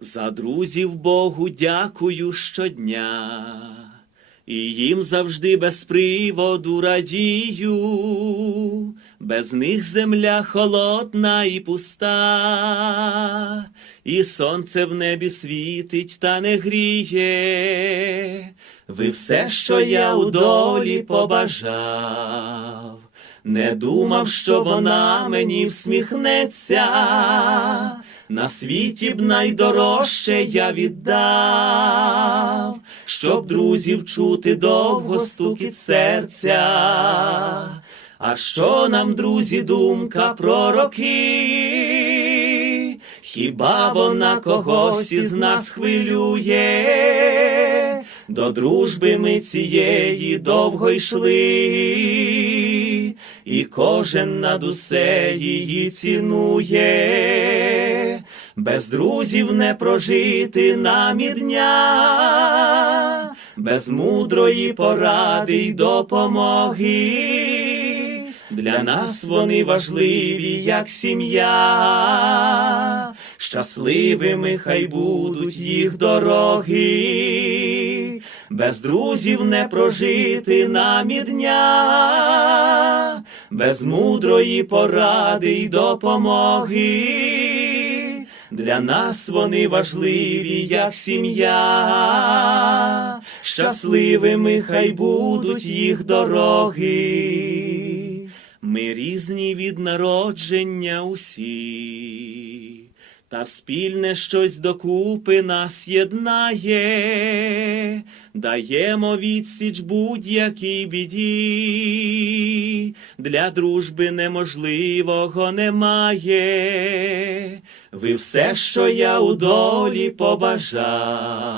За друзів Богу дякую щодня, і їм завжди без приводу радію, без них земля холодна і пуста, і сонце в небі світить та не гріє. Ви все, що я у долі побажав, не думав, що вона мені всміхнеться. На світі б найдорожче я віддав, щоб друзів чути довго стукіт серця. А що нам, друзі, думка про роки? Хіба вона когось із нас хвилює? До дружби ми цієї довго йшли, і кожен над усе її цінує. Без друзів не прожити нам і дня, без мудрої поради й допомоги. Для нас вони важливі, як сім'я, щасливими хай будуть їх дороги, без друзів не прожити нам і дня, без мудрої поради й допомоги. Для нас вони важливі, як сім'я, щасливими хай будуть їх дороги. Ми різні від народження усі, та спільне щось докупи нас єднає, даємо відсіч будь-якій біді, для дружби неможливого немає. Ви все, що я у долі побажав.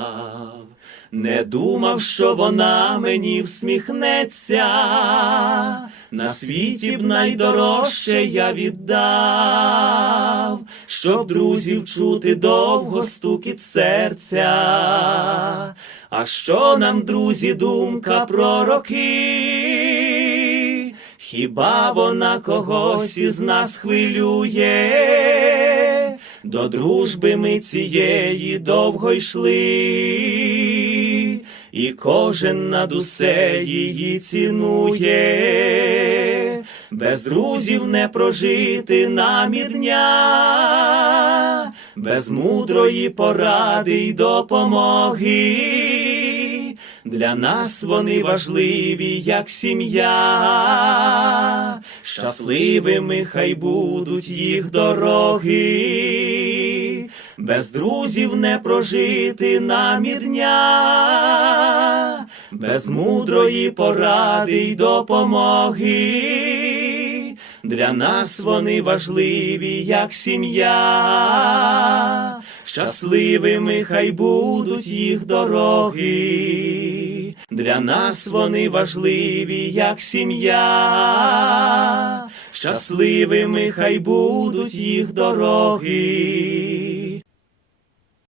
Не думав, що вона мені всміхнеться, на світі б найдорожче я віддав, щоб друзів чути довго стукіт серця. А що нам, друзі, думка про роки? Хіба вона когось із нас хвилює? До дружби ми цієї довго йшли, і кожен над усе її цінує. Без друзів не прожити нам і дня, без мудрої поради й допомоги. Для нас вони важливі, як сім'я, щасливими хай будуть їх дороги, без друзів не прожити нам і дня, без мудрої поради й допомоги. Для нас вони важливі, як сім'я, щасливими хай будуть їх дороги. Для нас вони важливі, як сім'я, щасливими хай будуть їх дороги.